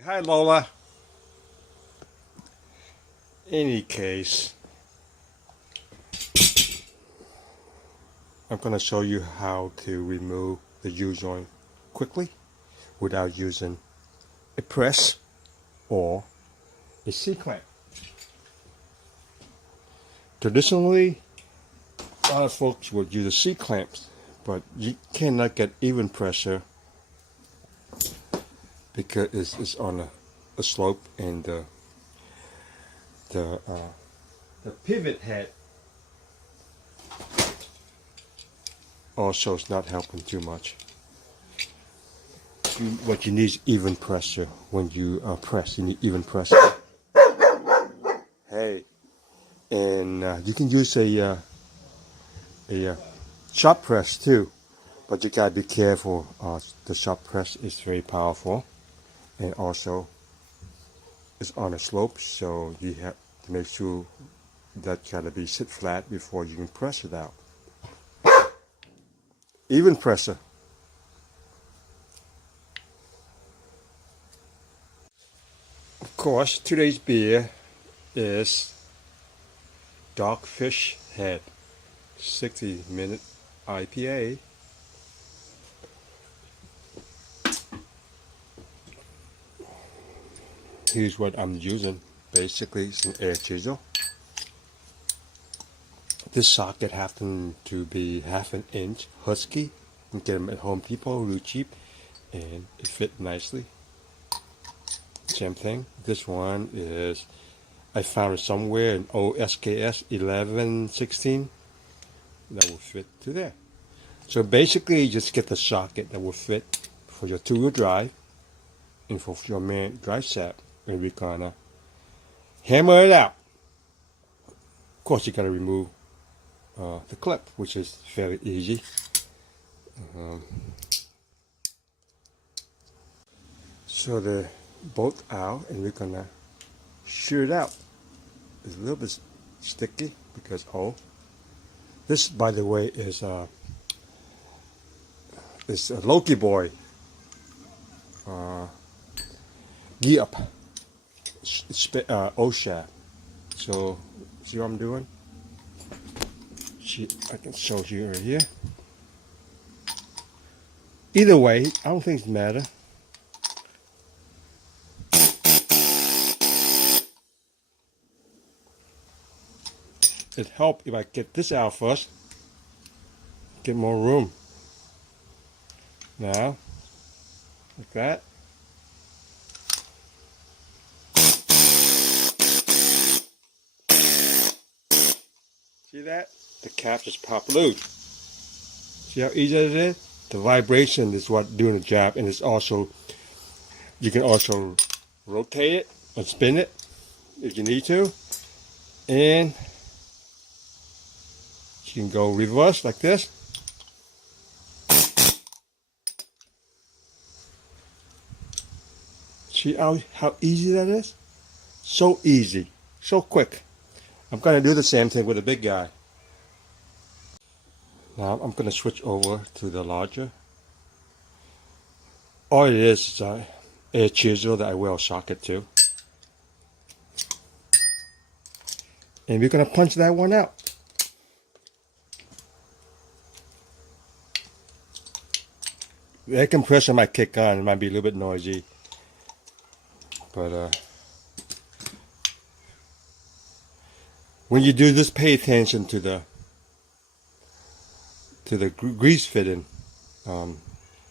Hi Lola. Any case, I'm going to show you how to remove the U-joint quickly without using a press or a C-clamp. Traditionally, a lot of folks would use a C-clamps, but you cannot get even pressure because it's on a slope, and the, uh, the pivot head also is not helping too much. What you need is even pressure. When you press, you need even pressure. Hey, and you can use a shop press too, but you gotta be careful. The shop press is very powerful, and also it's on a slope, so you have to make sure that gotta be sit flat before you can press it out. Even pressure. Of course, today's beer is Dogfish Head 60-minute IPA. Here's what I'm using. Basically, it's an air chisel. This socket happened to be half an inch husky. You can get them at Home Depot, really cheap, and it fit nicely. Same thing. This one is, I found it somewhere in OSKS 1116 that will fit to there. So basically, you just get the socket that will fit for your two-wheel drive and for your main drive set, and we're gonna hammer it out. Of course, you gotta remove the clip, which is fairly easy. Um, so they're both out, and we're gonna shoot it out. It's a little bit sticky because this, by the way, is a Loki Boy gear up O shaft. So see what I'm doing? I can show you right here. Either way, I don't think it matters. It helps if I get this out first, get more room. Now, like that. See that? The cap just popped loose. See how easy it is? The vibration is what doing the job, and it's also, you can also rotate it and spin it if you need to, and you can go reverse like this. See how easy that is? So easy, so quick. I'm going to do the same thing with the big guy. Now I'm going to switch over to the larger. All it is a chisel that I will socket to. And we're going to punch that one out. The air compressor might kick on. It might be a little bit noisy. But when you do this, pay attention to the grease fitting.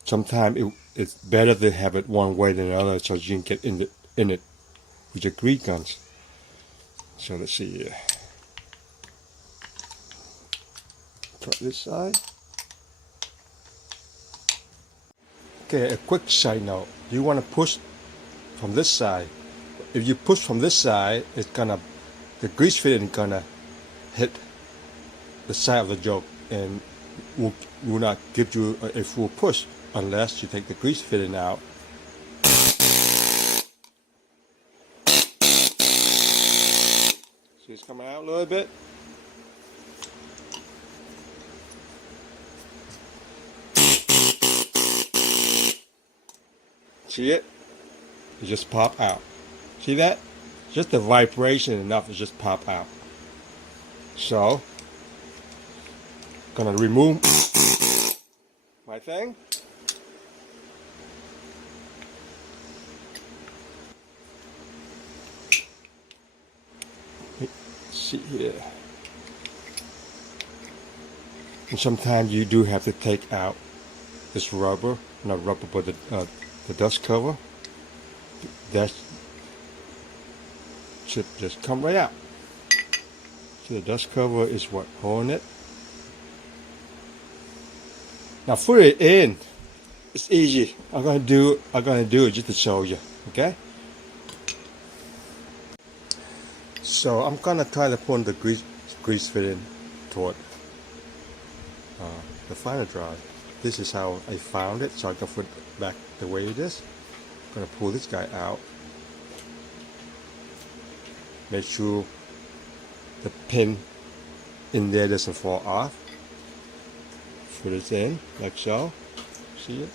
Sometimes it's better to have it one way than the other, so you can get in it with your grease guns. So let's see here. Try this side. Okay, a quick side note. You want to push from this side. If you push from this side, the grease fitting is gonna hit the side of the yoke and will not give you a full push unless you take the grease fitting out. See it's coming out a little bit? See it? it just pop out. See that? Just the vibration enough to just pop out. So, gonna remove my thing. Let's see here. And sometimes you do have to take out this rubber, not rubber, but the dust cover. That should just come right out. So the dust cover is what holding it. Now put it in. It's easy. I'm gonna do it just to show you. Okay. So I'm gonna try to put the grease fitting toward the final drive. This is how I found it, so I can put it back the way it is. I'm gonna pull this guy out. Make sure the pin in there doesn't fall off. Put it in like so. See it?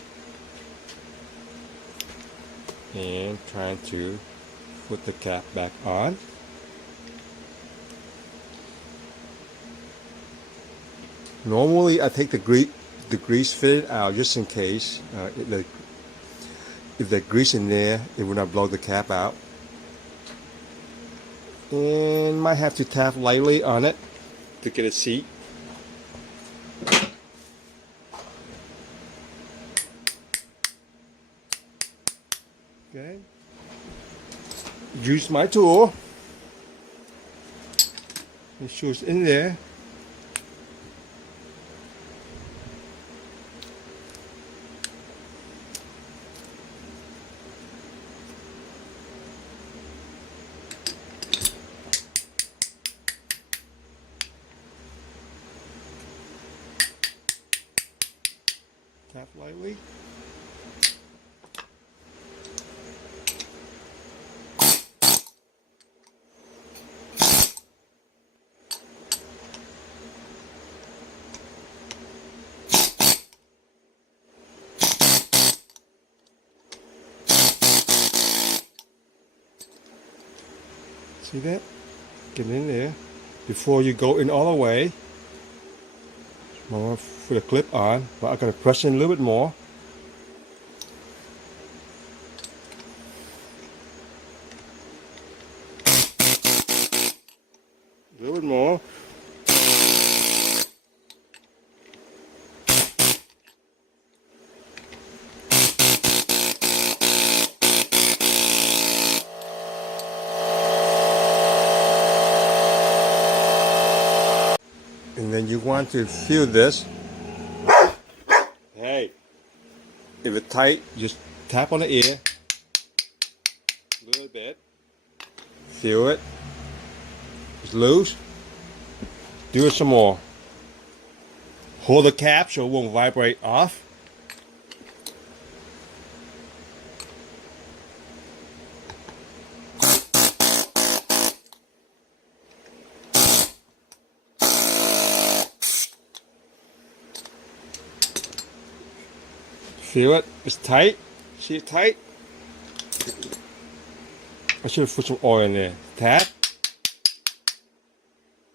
And trying to put the cap back on. Normally I take the grease fitted out just in case if the grease in there, it will not blow the cap out. And might have to tap lightly on it to get a seat. Okay. Use my tool. Make sure it's in there. Tap lightly. See that? Get in there. Before you go in all the way, I'm going to put a clip on, but I'm going to press in a little bit more. A little bit more. And then you want to feel this. Hey, if it's tight, just tap on the ear a little bit. Feel it. It's loose. Do it some more. Hold the cap so it won't vibrate off. Feel it? It's tight. See it tight? I should have put some oil in there. Tap.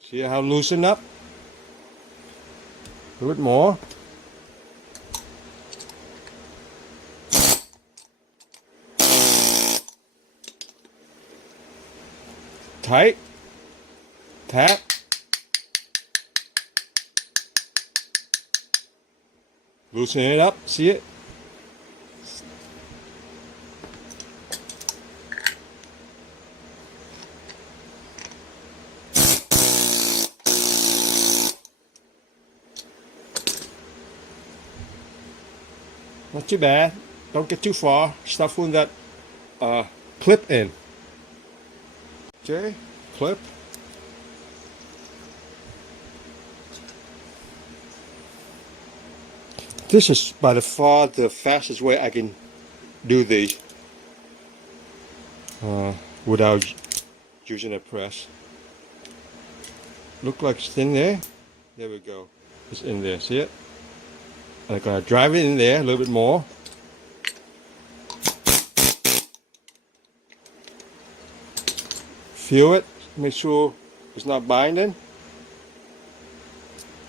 See how loosened up? A little bit more. Tight. Tap. Loosen it up. See it? Not too bad. Don't get too far. Start putting that clip in. Okay, clip. This is by far the fastest way I can do these without using a press. Look like it's in there. There we go. It's in there. See it? I'm gonna drive it in there a little bit more. feel it. Make sure it's not binding.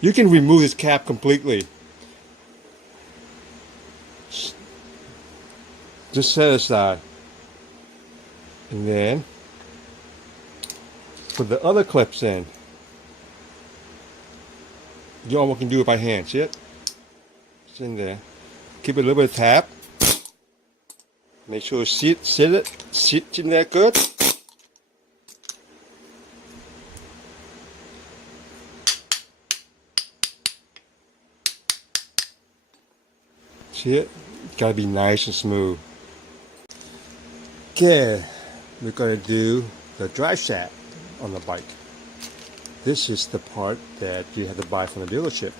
You can remove this cap completely. Just set it aside. And then put the other clips in. You almost can do it by hand. See it? It's in there. Keep a little bit of tap. Make sure it sits in there good. See it? It's gotta be nice and smooth. Okay, we're gonna do the drive shaft on the bike. This is the part that you have to buy from the dealership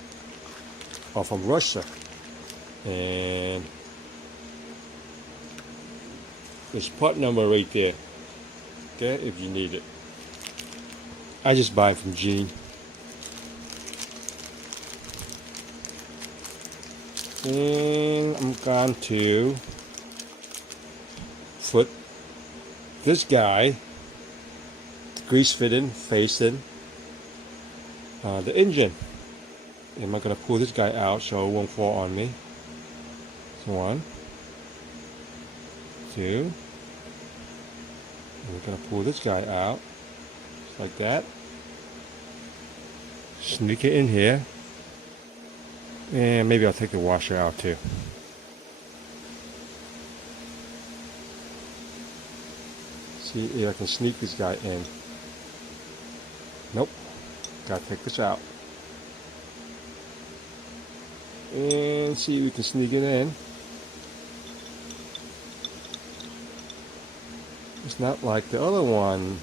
or from Russia. And there's part number right there. Okay, if you need it. I just buy it from Gene. And I'm going to put this guy grease fitting facing the engine. And I'm going to pull this guy out so it won't fall on me. So 1, 2. And we're going to pull this guy out just like that. Sneak it in here. And maybe I'll take the washer out too. See if I can sneak this guy in. Nope. Gotta take this out. And see if we can sneak it in. It's not like the other one.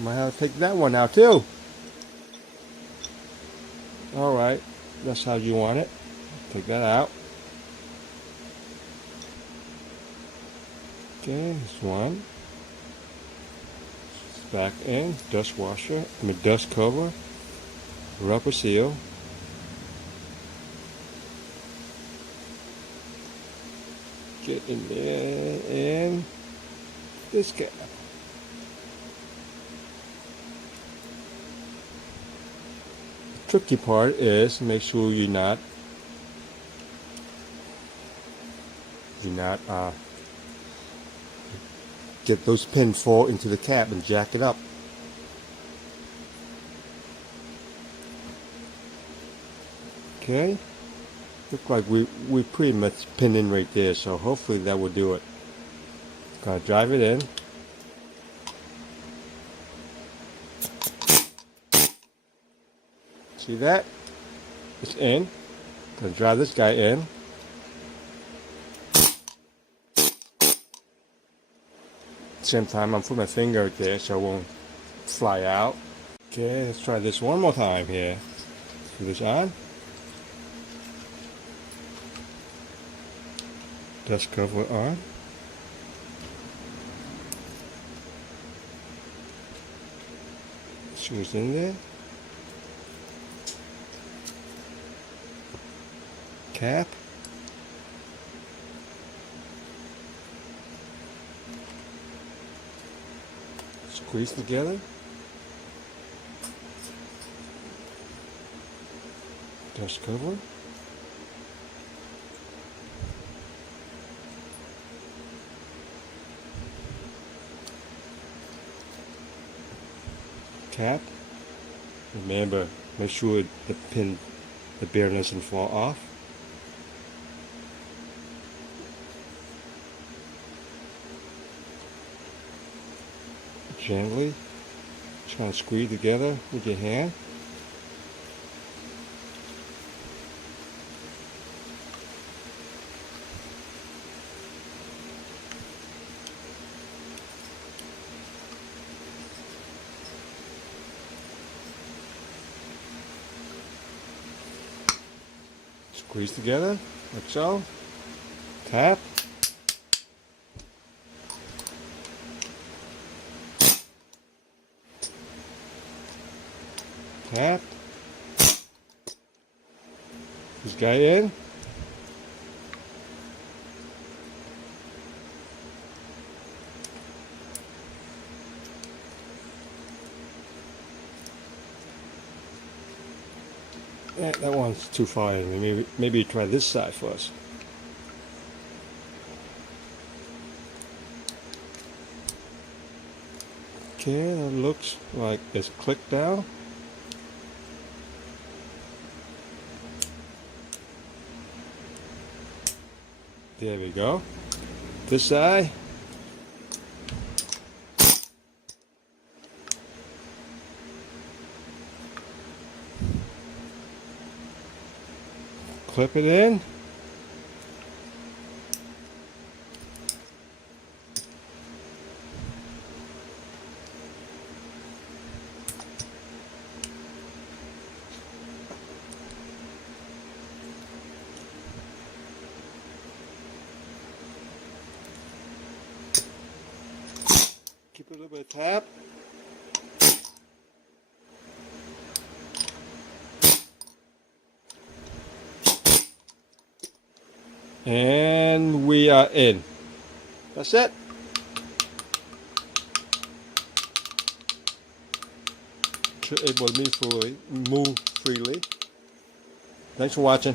Might have to take that one out too. Alright. That's how you want it. Take that out. Okay, this one. Back in, dust washer, dust cover, rubber seal. Get in there and this guy. The tricky part is make sure you're not get those pins fall into the cap and jack it up. Okay, look like we pretty much pinned in right there, so hopefully that will do it. Gonna drive it in. See that? It's in. Gonna drive this guy in. Same time, I'm putting my finger right there so it won't fly out. Okay, let's try this one more time here. Put this on. Dust cover on. Screws in there. Cap. Squeeze together. Dust cover. Cap. Remember, make sure the bear doesn't fall off. Gently try and squeeze together with your hand. Squeeze together like so. Tap. Tap. This guy in. That one's too far in. Maybe try this side first. Okay, that looks like it's clicked down. There we go. This side. Clip it in. Keep a little bit of tap. And we are in. That's it. Able to move freely. Thanks for watching.